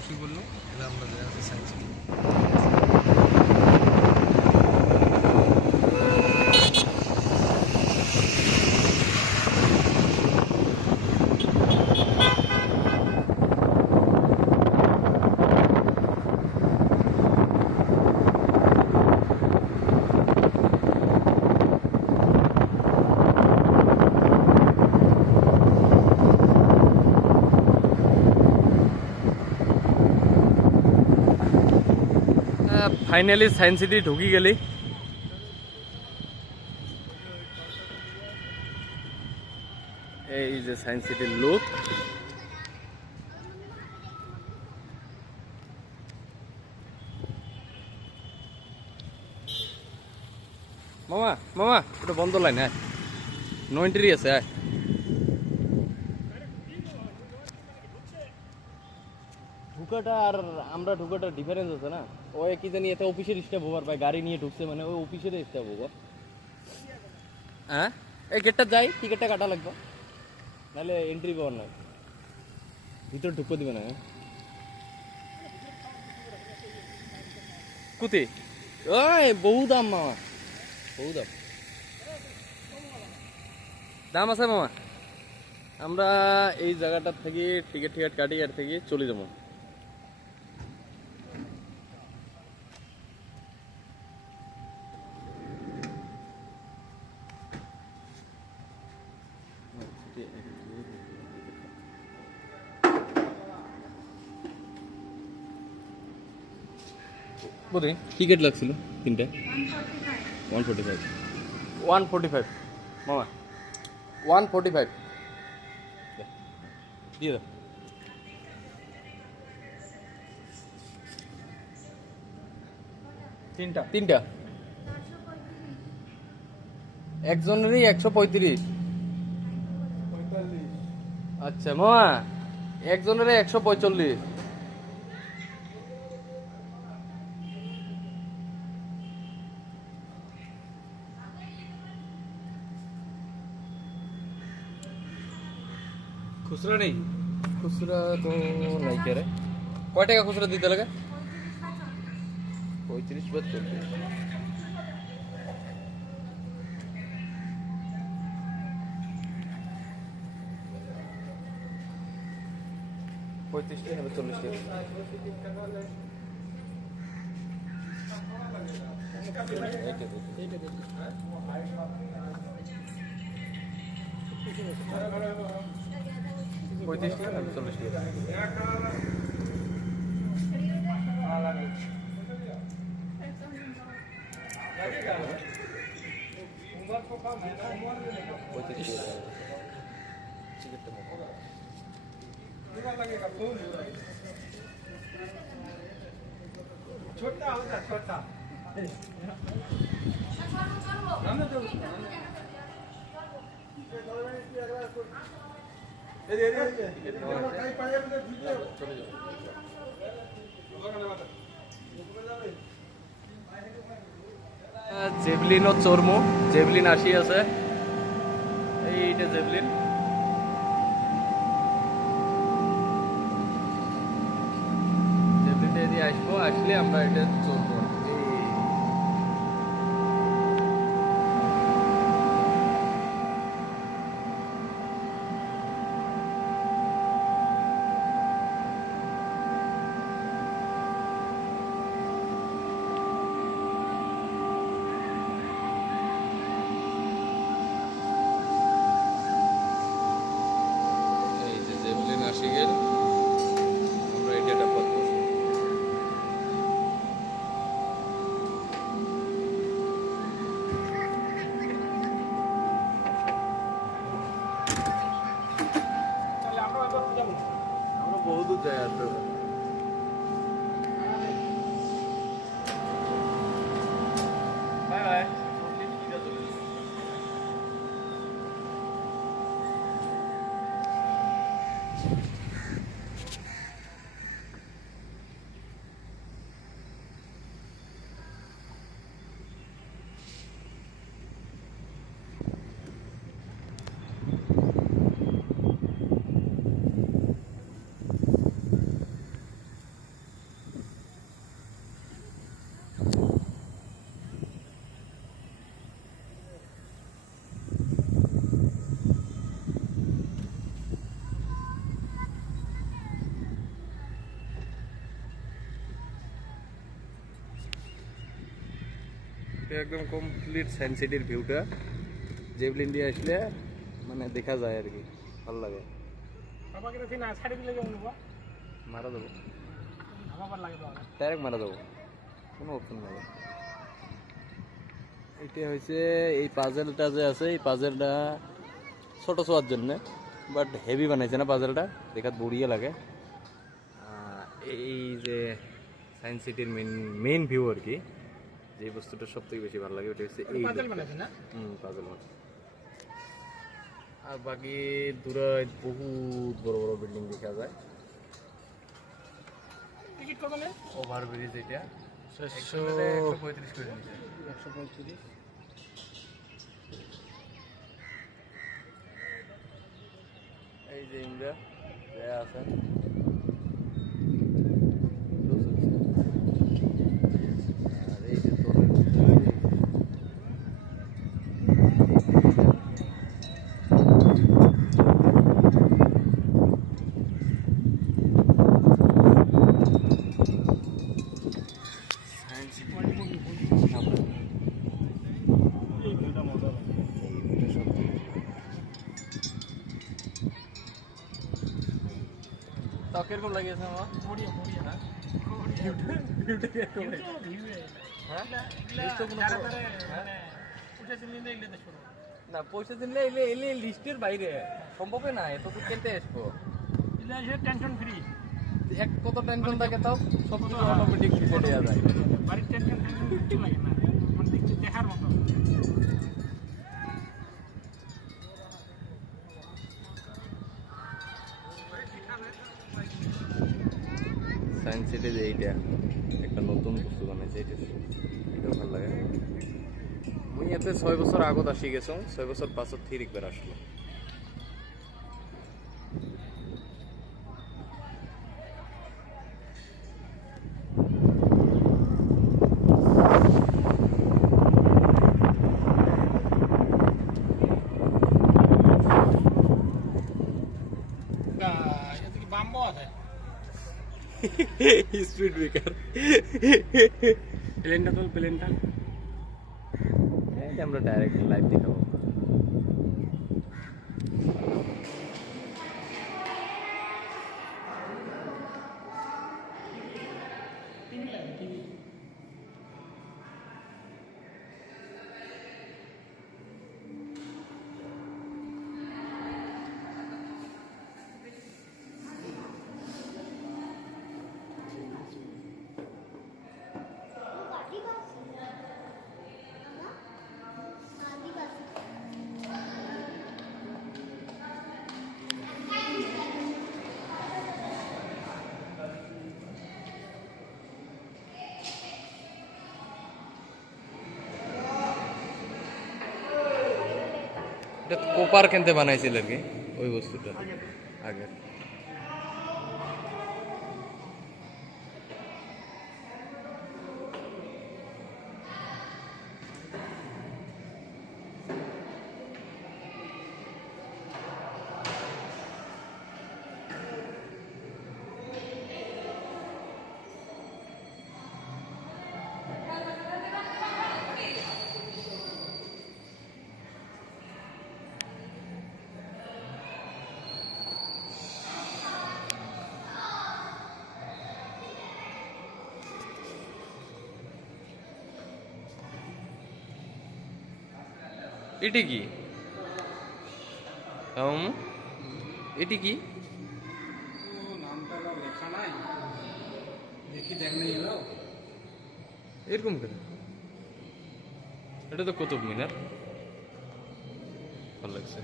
বসে পড়লো। এবার আমরা যাচ্ছি science city. Finally science city ঢুকি গেলি। এই যে সায়েন্স সিটির লুক। মামা মামা ওটা বন্ধ লাইন, হ্যাঁ নো এন্ট্রি আছে। হ্যাঁ ঢুকাটা আর আমরা ঢুকাটা ডিফারেন্স আছে না। ওই কি জানি এত অফিসের স্টাফ ওভার ভাই, গাড়ি নিয়ে ঢুকছে মানে ওই অফিসের স্টাফ ওভার। হ্যাঁ এই গেটটা যাই, টিকিটটা কাটা লাগবে, নাহলে এন্ট্রি পাওয়ার নাই, ভিতর ঢুকতে দিবে না। কুতি ওই বহু দাম মামা, বহু দাম, দাম আছে মামা। আমরা এই জায়গাটার থেকে টিকিট কাটি আর থেকে চলে যাবো। বুঝি টিকিট লাগছিল তিনটে 145 145 মামা 145 দিয়ে দাও। তিনটা একজনেরই 135। আচ্ছা মামা একজনেরই 145। খুচরা নেই? খুচরা তো নাই কে রে। কয় টাকা খুচরা দিতে লাগে? 35 বা 40। টাকা হবে 40 টাকা। পঁয়ত্রিশ টাকা 40 টাকা। छोटा होता छोटा জেভলিন ও চর্মু, জেভলিন আসি আছে, এইটা জেভলিন। জেভলিনটা এদিকে আসবো, আসলে আমরা এটা চলবো। আমরা এটা পাবো। আমরা বহু দূর যাই আসতে। Bye bye. এটা একদম কমপ্লিট সায়েন্স সিটির ভিউটা জেবলিন দিয়ে আসলে মানে দেখা যায় আর কি, ভালো লাগে। মারা দেবো, ডাইরেক্ট মারা দেবো, কোনো অপশন নেই। এটা হচ্ছে এই পাজেলটা যে আছে, এই পাজেলটা ছোট ছোয়ার জন্যে, বাট হেভি বানাইছে না পাজেলটা, দেখাত বড়িয়া লাগে। এই যে সায়েন্স সিটির মেইন ভিউ আর কি, যে বস্তুটা সব থেকে বেশি ভালো লাগে ওটা হচ্ছে এই পাজেল বানাইছে। আর বাকি দূরে বহুত বড় বড় বিল্ডিং দেখা যায়। টিকিট কত নেয়? ওভারব্রিজ এটা 135 করে নিছে। 135। এই যে ইন্ডিয়া আছে, আর এই যে তাও কিরকম লাগিয়েছে আমার? না পয়সা দিলে এলে এলে লিস্টের বাইরে সম্ভব না, এত তো কেটে আসবো। টেনশন ফ্রি, এক কত টেনশন থাকে তাও সব কিছু অটোমেটিক কেটে যায়। বাড়ির টেনশন কিছু লাগে না, মানে দেখতে দেখার মতো। সায়েন্স সিটি যে এইটা একটা নতুন বস্তু বানাইছে, এটাও ভালো লাগে। মুই এতে 6 বছর আগত আসি গেছো, 6 বছর পাছত ফির একবার আসলো। স্পিড ব্রেকার, প্লেনটা তো প্লেনটা আমরা ডাইরেক্ট লাইভ দেখাবো। এটা কোপার কেনতে বানাইছিল আর কি ওই বস্তুটা আগে। এটি কি এটি কি এরকম কেন? এটা তো কুতুব মিনার, ভালো লাগছে।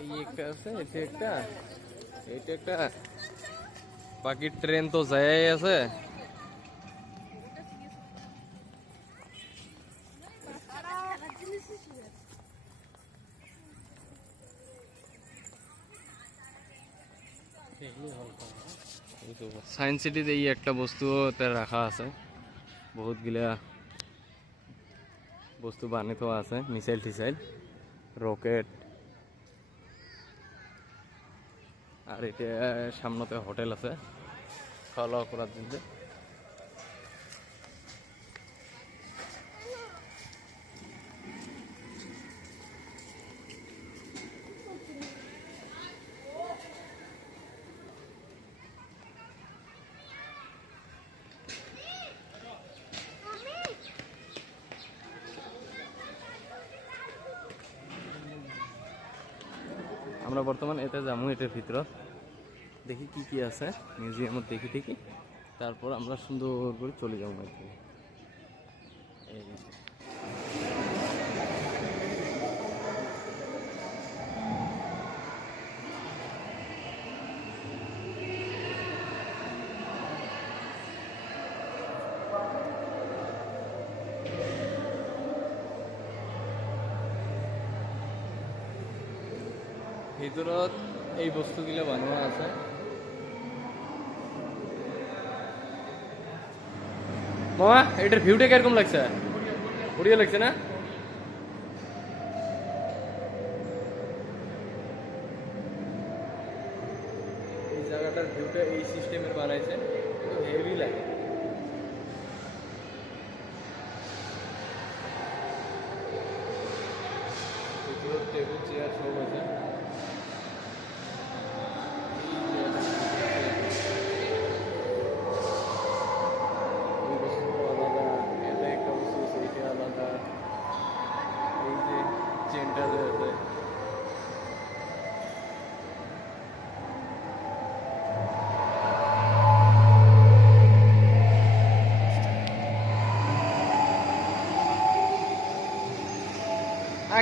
এই একটা আছে, এটা একটা এইটা একটা বাকি ট্রেন তো যাই আছে। সায়েন্স সিটিতে এই একটা বস্তু রাখা আছে, বহুত গিলা বস্তু বানিয়ে তো আছে, মিসাইল টিসাইল, রকেট। আর এটা সামনেতে হোটেল আছে খাওয়া দাওয়া করার জন্য। আমরা বর্তমান এতে যাবো, এটার ভিতর দেখি কি কি আছে মিউজিয়ামত, দেখি ঠিকই, তারপর আমরা সুন্দর করে চলে যাবো আর কি। এই ভিতৰত এই বস্তুগুলো বানোয়া আছে। মামা এটার ভিউটা কিরকম লাগছে? বড়িয়া লাগছে না? এই জায়গাটার ভিউটা এই সিস্টেমের বানাইছে, কিন্তু হেভি লাগে। টেবিল চেয়ার সব আছে।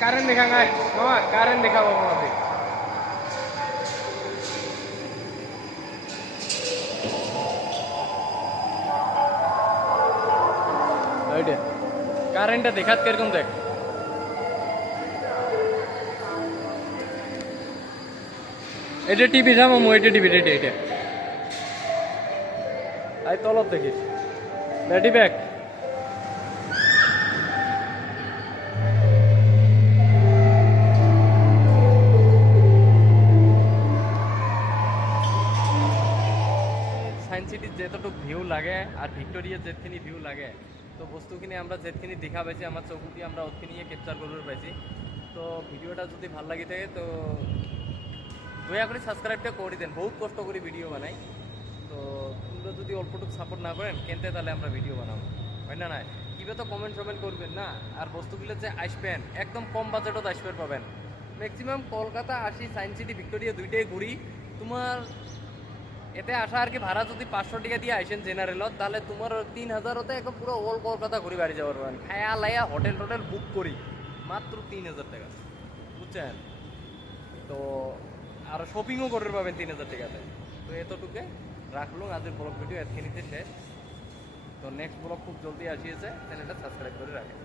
कारण दिखाएंगे मामा, कारण दिखाओ मामा अभी। आइडिया কারেন্টটা দেখাত কিরকম দেখ। এটা টিভি যা মামু, এটা টিভি, এটা এটা আই তলত দেখিস ব্যাটারি ব্যাক। সায়েন্স সিটির যেতটুকু ভিউ লাগে আর ভিক্টোরিয়ার যেতখিনি ভিউ লাগে, তো বস্তুখিনি আমরা যেতখিনি দেখা পাইছি আমার চোখ দিয়ে আমরা ওতখিনি ক্যাপচার করতে পাইছি। তো ভিডিওটা যদি ভালো লাগে থাকে তো দয়া করে সাবস্ক্রাইবটা করে দেন, বহুত কষ্ট করে ভিডিও বানাই। তো তোমরা যদি অল্পটুকু সাপোর্ট না করেন কেনতে, তাহলে আমরা ভিডিও বানাবো হয় না? নয় কিভাবে তো কমেন্ট করবেন না। আর বস্তুগুলো যে আসবেন একদম কম বাজেটত আসবেন পাবেন। ম্যাক্সিমাম কলকাতা আসি, সায়েন্স সিটি ভিক্টোরিয়া দুইটাই ঘুরি। তোমার এতে আসা আর কি ভাড়া যদি 500 টাকা দিয়ে আসেন জেনারেলত, তাহলে তোমার 3000 একদম পুরো ওল কলকাতা ঘুরে বাড়ি যাওয়ার পারেন। খায়া লাইয়া হোটেল টোটেল বুক করি মাত্র 3000 টাকা, বুঝছেন? তো আর শপিংও করতে পাবেন 3000 টাকাতে। তো এতটুকু রাখলো আজকের ব্লগ ভিডিও, এতখানিতে শেষ। তো নেক্সট ব্লগ খুব জলদি আসিয়েছে, চ্যানেলটা সাবস্ক্রাইব করে রাখেন।